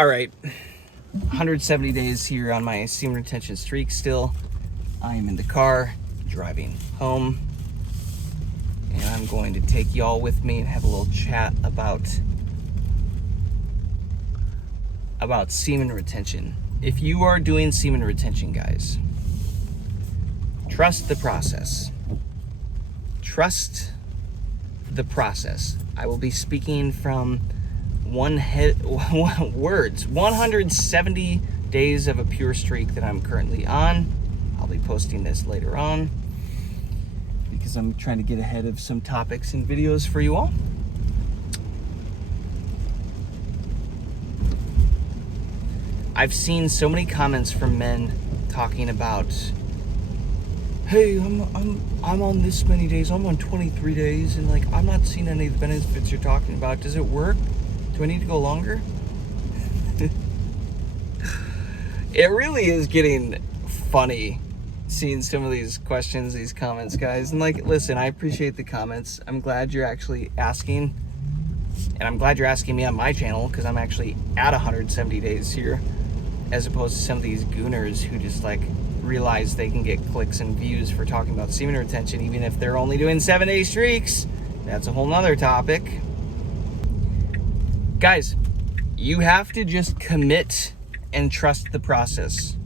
All right, 170 days here on my semen retention streak still. I am in the car driving home, and I'm going to take y'all with me and have a little chat about semen retention. If you are doing semen retention, guys, trust the process. Trust the process. I will be speaking from words. 170 days of a pure streak that I'm currently on. I'll be posting this later on because I'm trying to get ahead of some topics and videos for you all. I've seen so many comments from men talking about, hey, I'm on this many days, I'm on 23 days, and like I'm not seeing any of the benefits you're talking about. Does it work? Do I need to go longer? It really is getting funny seeing some of these questions, these comments, guys. And like, listen, I appreciate the comments. I'm glad you're actually asking. And I'm glad you're asking me on my channel because I'm actually at 170 days here, as opposed to some of these gooners who just like realize they can get clicks and views for talking about semen retention, even if they're only doing 7-day streaks. That's a whole nother topic. Guys, you have to just commit and trust the process.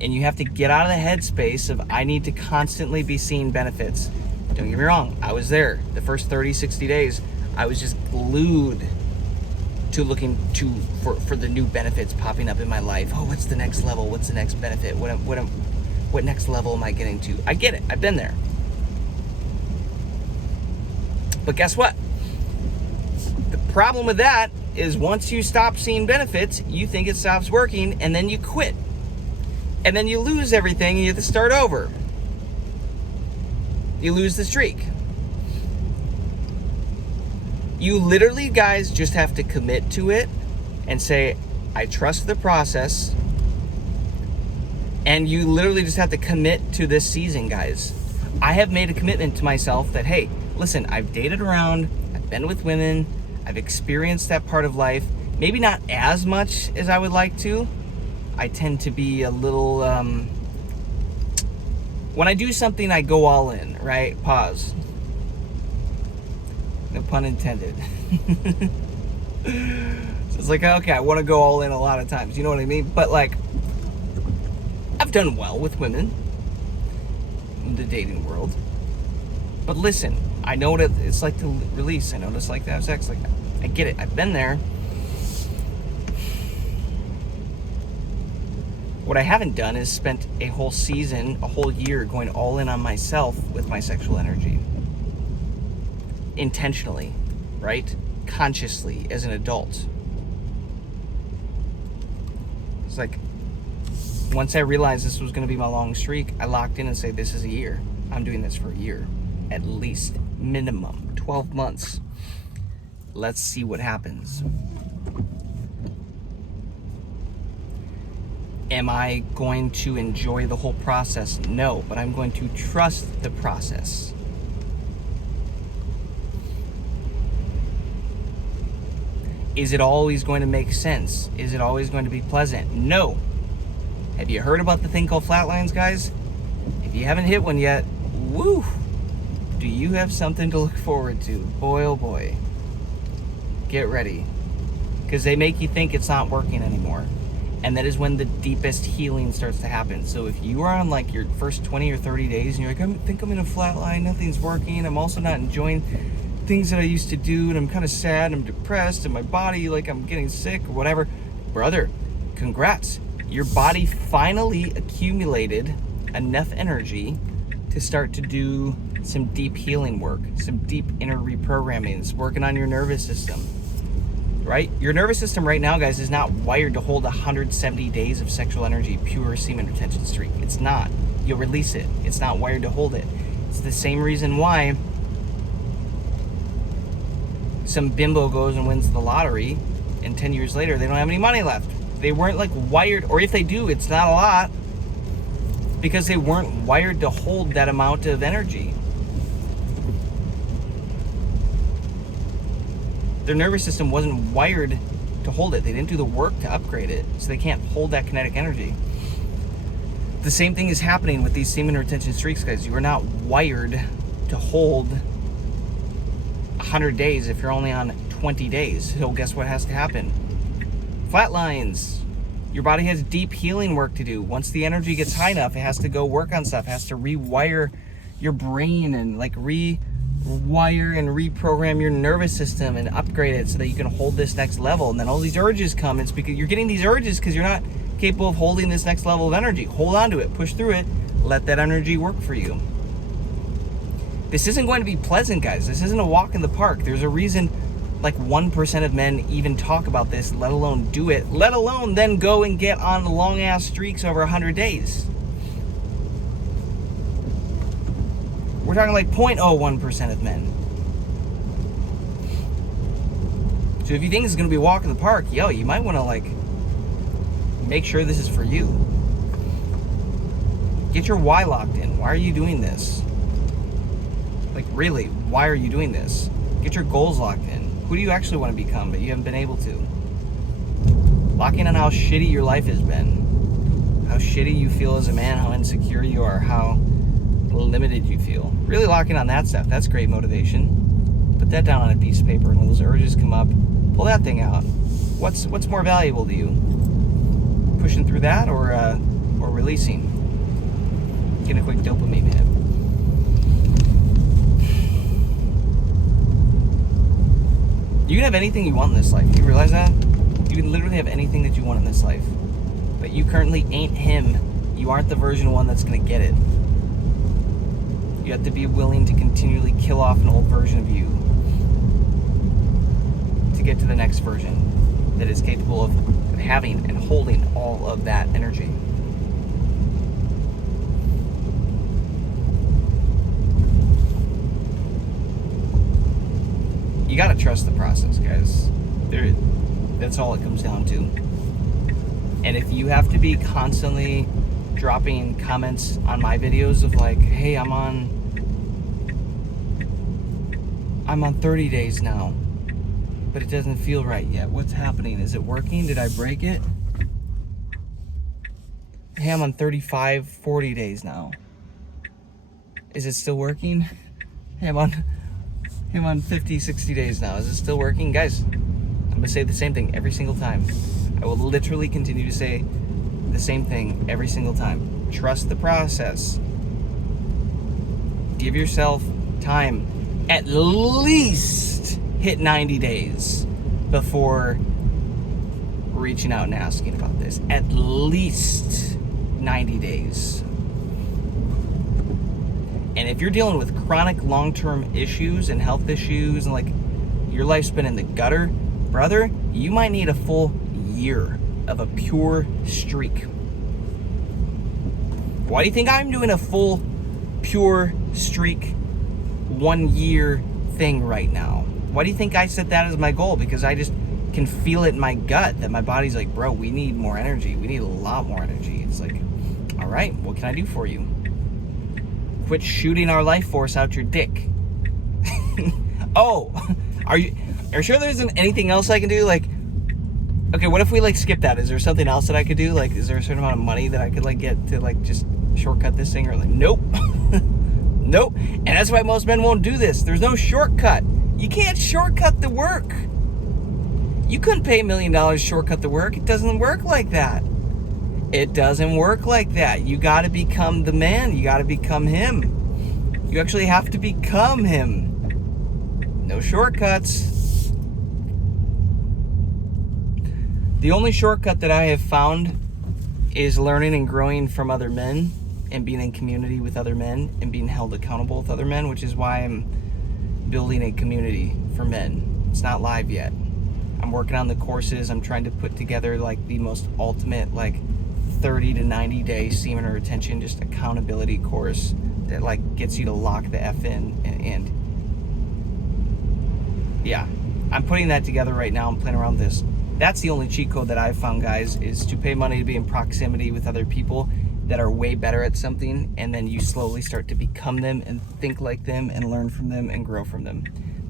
And you have to get out of the headspace of, I need to constantly be seeing benefits. Don't get me wrong, I was there. The first 30, 60 days, I was just glued to looking for the new benefits popping up in my life. Oh, what's the next level? What's the next benefit? What next level am I getting to? I get it, I've been there. But guess what? The problem with that is once you stop seeing benefits, you think it stops working, and then you quit. And then you lose everything and you have to start over. You lose the streak. You literally, guys, just have to commit to it and say, I trust the process. And you literally just have to commit to this season, guys. I have made a commitment to myself that, hey, listen, I've dated around, I've been with women, I've experienced that part of life. Maybe not as much as I would like to. I tend to be a little, when I do something, I go all in, right? Pause. No pun intended. So it's like, okay, I want to go all in a lot of times. You know what I mean? But like, I've done well with women in the dating world. But listen, I know what it's like to release. I know what it's like to have sex like that. I get it. I've been there. What I haven't done is spent a whole season, a whole year going all in on myself with my sexual energy. Intentionally, right? Consciously, as an adult. It's like, once I realized this was going to be my long streak, I locked in and said, this is a year. I'm doing this for a year. At least, minimum, 12 months. Let's see what happens. Am I going to enjoy the whole process? No, but I'm going to trust the process. Is it always going to make sense? Is it always going to be pleasant? No. Have you heard about the thing called flatlines, guys? If you haven't hit one yet, woo! Do you have something to look forward to? Boy, oh boy. Get ready. Because they make you think it's not working anymore. And that is when the deepest healing starts to happen. So if you are on like your first 20 or 30 days and you're like, I think I'm in a flat line, nothing's working, I'm also not enjoying things that I used to do, and I'm kind of sad, I'm depressed, and my body, like I'm getting sick or whatever. Brother, congrats. Your body finally accumulated enough energy to start to do some deep healing work, some deep inner reprogramming. It's working on your nervous system. Right? Your nervous system right now, guys, is not wired to hold 170 days of sexual energy, pure semen retention streak. It's not. You'll release it. It's not wired to hold it. It's the same reason why some bimbo goes and wins the lottery, and 10 years later, they don't have any money left. They weren't like wired, or if they do, it's not a lot, because they weren't wired to hold that amount of energy. Their nervous system wasn't wired to hold it. They didn't do the work to upgrade it, so they can't hold that kinetic energy. The same thing is happening with these semen retention streaks, guys. You are not wired to hold 100 days if you're only on 20 days. So guess what has to happen? Flatlines. Your body has deep healing work to do. Once the energy gets high enough, it has to go work on stuff. It has to rewire your brain and like rewire and reprogram your nervous system and upgrade it so that you can hold this next level. And then all these urges come. It's because you're getting these urges because you're not capable of holding this next level of energy. Hold on to it, push through it, let that energy work for you. This isn't going to be pleasant, guys. This isn't a walk in the park. There's a reason like 1% of men even talk about this, let alone do it, let alone then go and get on long ass streaks over 100 days. We're talking like 0.01% of men. So if you think it's gonna be a walk in the park, yo, you might wanna like make sure this is for you. Get your why locked in. Why are you doing this? Like really, why are you doing this? Get your goals locked in. Who do you actually want to become, but you haven't been able to? Lock in on how shitty your life has been. How shitty you feel as a man, how insecure you are, how limited you feel. Really lock in on that stuff. That's great motivation. Put that down on a piece of paper, and when those urges come up, pull that thing out. What's more valuable to you? Pushing through that or releasing? Getting a quick dopamine hit. You can have anything you want in this life. Do you realize that? You can literally have anything that you want in this life. But you currently ain't him. You aren't the version one that's going to get it. You have to be willing to continually kill off an old version of you to get to the next version that is capable of having and holding all of that energy. You gotta trust the process, guys. That's all it comes down to. And if you have to be constantly dropping comments on my videos of like, hey, I'm on 30 days now, but it doesn't feel right yet. What's happening? Is it working? Did I break it? Hey, I'm on 35, 40 days now. Is it still working? Hey, I'm on 50, 60 days now. Is it still working? Guys, I'm going to say the same thing every single time. I will literally continue to say the same thing every single time. Trust the process. Give yourself time. At least hit 90 days before reaching out and asking about this. At least 90 days. And if you're dealing with chronic long-term issues and health issues and like your life's been in the gutter, brother, you might need a full year of a pure streak. Why do you think I'm doing a full pure streak 1 year thing right now? Why do you think I set that as my goal? Because I just can feel it in my gut that my body's like, bro, we need more energy. We need a lot more energy. It's like, all right, what can I do for you? Quit shooting our life force out your dick. Oh, are you sure there isn't anything else I can do? Like, okay, what if we like skip that? Is there something else that I could do? Like, is there a certain amount of money that I could like get to like just shortcut this thing? Or like, nope. Nope. And that's why most men won't do this. There's no shortcut. You can't shortcut the work. You couldn't pay $1 million shortcut the work. It doesn't work like that. It doesn't work like that. You got to become the man. You got to become him. You actually have to become him. No shortcuts. The only shortcut that I have found is learning and growing from other men and being in community with other men and being held accountable with other men, which is why I'm building a community for men. It's not live yet. I'm working on the courses. I'm trying to put together like the most ultimate like 30 to 90 day semen retention, just accountability course that like gets you to lock the F in and yeah, I'm putting that together right now. I'm playing around with this. That's the only cheat code that I've found, guys, is to pay money to be in proximity with other people that are way better at something, and then you slowly start to become them and think like them and learn from them and grow from them.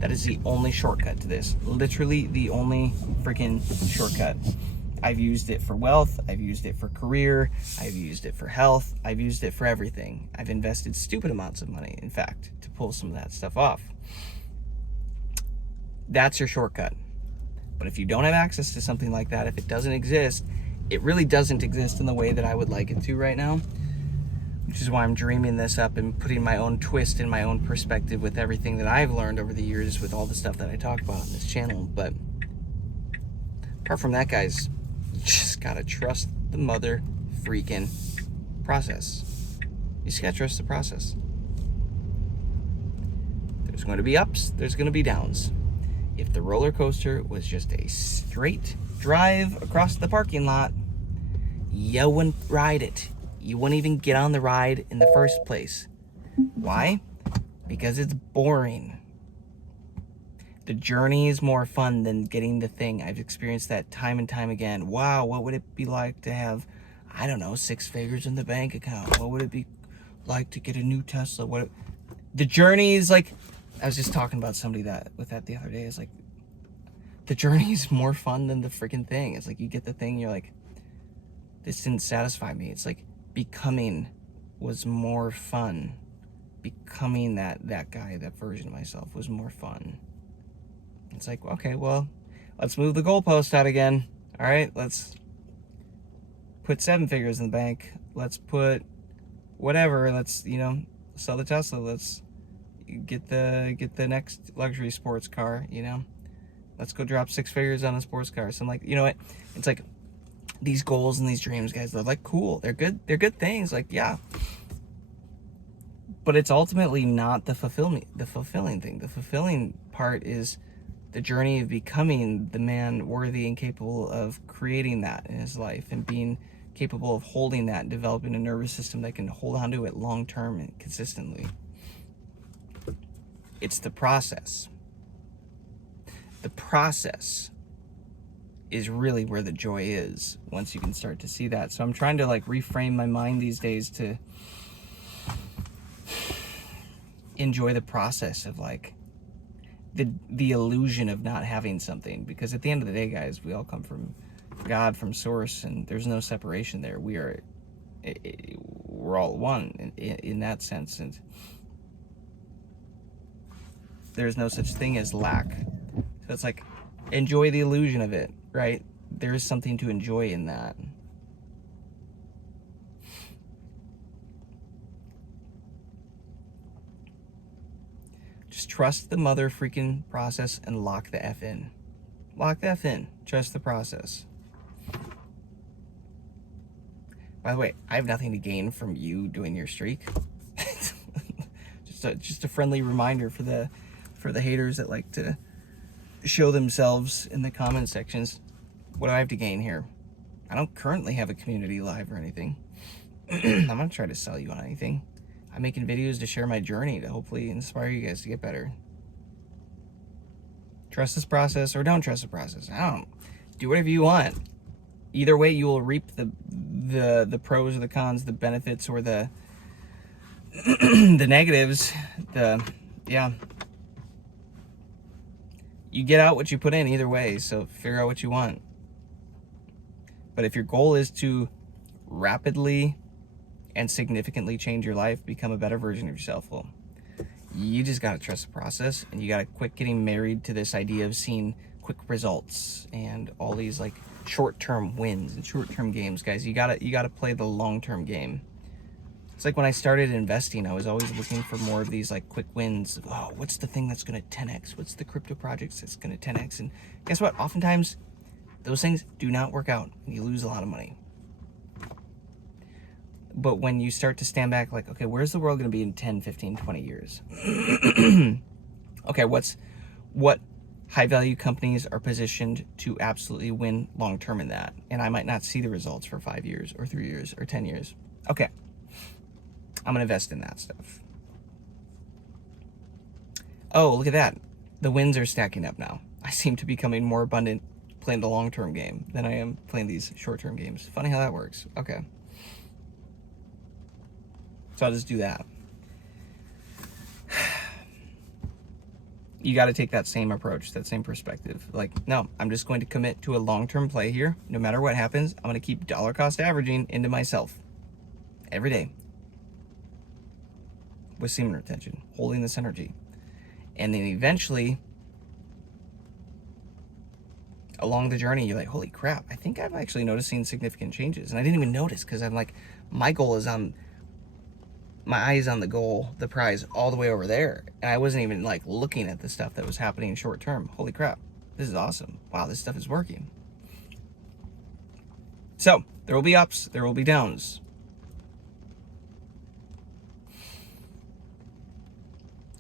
That is the only shortcut to this. Literally the only freaking shortcut. I've used it for wealth. I've used it for career. I've used it for health. I've used it for everything. I've invested stupid amounts of money, in fact, to pull some of that stuff off. That's your shortcut. But if you don't have access to something like that, if it doesn't exist, it really doesn't exist in the way that I would like it to right now, which is why I'm dreaming this up and putting my own twist and my own perspective with everything that I've learned over the years with all the stuff that I talk about on this channel. But apart from that, guys, you just gotta trust the mother freaking process. You just gotta trust the process. There's going to be ups, there's going to be downs. If the roller coaster was just a straight drive across the parking lot, you wouldn't ride it. You wouldn't even get on the ride in the first place. Why? Because it's boring. The journey is more fun than getting the thing. I've experienced that time and time again. Wow, what would it be like to have, I don't know, 6 figures in the bank account? What would it be like to get a new Tesla? The journey is like, I was just talking about somebody with that the other day. It's like, the journey is more fun than the freaking thing. It's like you get the thing, you're like, this didn't satisfy me. It's like becoming was more fun. Becoming that guy, that version of myself was more fun. It's like, okay, well, let's move the goalpost out again. All right, let's put 7 figures in the bank. Let's put whatever. Let's, sell the Tesla. Let's get the next luxury sports car, Let's go drop 6 figures on a sports car. So I'm like, you know what? It's like these goals and these dreams, guys, they're like cool. They're good things. Like, yeah. But it's ultimately not the fulfilling thing. The fulfilling part is the journey of becoming the man worthy and capable of creating that in his life and being capable of holding that and developing a nervous system that can hold on to it long term and consistently. It's the process. The process is really where the joy is once you can start to see that. So I'm trying to reframe my mind these days to enjoy the process of the illusion of not having something, because at the end of the day, guys, we all come from God, from source, and there's no separation there. We're all one in that sense, and there's no such thing as lack. So it's like, enjoy the illusion of it, right? There is something to enjoy in that. Just trust the mother freaking process and lock the F in. Lock the F in. Trust the process. By the way, I have nothing to gain from you doing your streak. just a friendly reminder for the haters that like to show themselves in the comment sections. What do I have to gain here? I don't currently have a community live or anything. I'm not trying to sell you on anything. I'm making videos to share my journey to hopefully inspire you guys to get better. Trust this process or don't trust the process. I don't. Do whatever you want. Either way, you will reap the pros or the cons, the benefits or the the negatives. Yeah. You get out what you put in either way, so figure out what you want. But if your goal is to rapidly and significantly change your life, become a better version of yourself, well, you just gotta trust the process, and you gotta quit getting married to this idea of seeing quick results and all these short-term wins and short-term games, guys. You gotta play the long-term game. It's like when I started investing, I was always looking for more of these quick wins. Oh, what's the thing that's gonna 10x? What's the crypto project that's gonna 10x? And guess what? Oftentimes, those things do not work out, and you lose a lot of money. But when you start to stand back, okay, where's the world gonna be in 10, 15, 20 years? Okay, what high-value companies are positioned to absolutely win long-term in that? And I might not see the results for 5 years or 3 years or 10 years. Okay. I'm going to invest in that stuff. Oh, look at that. The wins are stacking up now. I seem to be becoming more abundant playing the long-term game than I am playing these short-term games. Funny how that works. Okay. So I'll just do that. you got to take that same approach, that same perspective. Like, no, I'm just going to commit to a long-term play here. No matter what happens, I'm going to keep dollar cost averaging into myself every day with semen retention, holding this energy. And then eventually, along the journey, you're like, holy crap, I think I'm actually noticing significant changes. And I didn't even notice because I'm like, my eyes on the goal, the prize, all the way over there. And I wasn't even like looking at the stuff that was happening short term. Holy crap, this is awesome. Wow, this stuff is working. So there will be ups, there will be downs.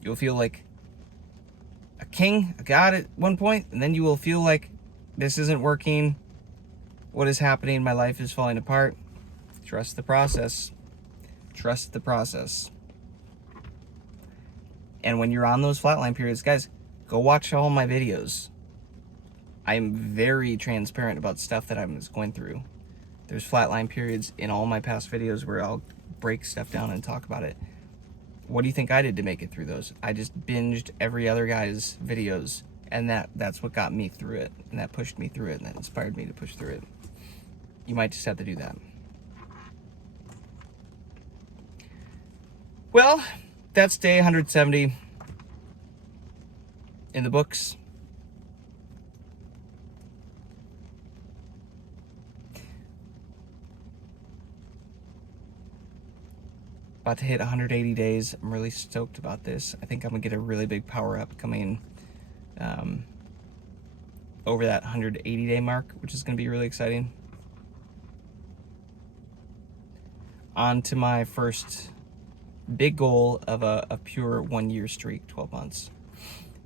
You'll feel like a king, a god at one point, and then you will feel like this isn't working. What is happening? My life is falling apart. Trust the process. Trust the process. And when you're on those flatline periods, guys, go watch all my videos. I'm very transparent about stuff that I'm going through. There's flatline periods in all my past videos where I'll break stuff down and talk about it. What do you think I did to make it through those? I just binged every other guy's videos, and that's what got me through it, and that pushed me through it, and that inspired me to push through it. You might just have to do that. Well, that's day 170 in the books. About to hit 180 days. I'm really stoked about this. I think I'm gonna get a really big power up coming over that 180 day mark, which is gonna be really exciting. On to my first big goal of a pure 1 year streak, 12 months.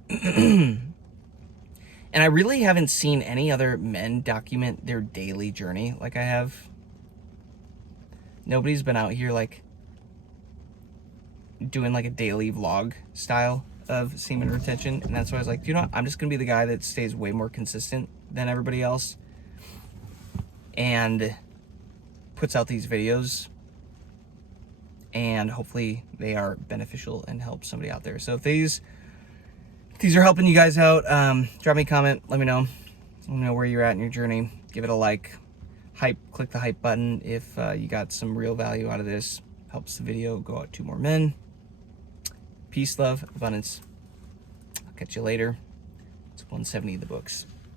And I really haven't seen any other men document their daily journey like I have. Nobody's been out here like doing like a daily vlog style of semen retention. And that's why I was like, you know what? I'm just gonna be the guy that stays way more consistent than everybody else and puts out these videos, and hopefully they are beneficial and help somebody out there. So if these are helping you guys out, drop me a comment, let me know where you're at in your journey. Give it a like, click the hype button if you got some real value out of this. Helps the video go out to more men. Peace, love, abundance. I'll catch you later. It's 170 of the books.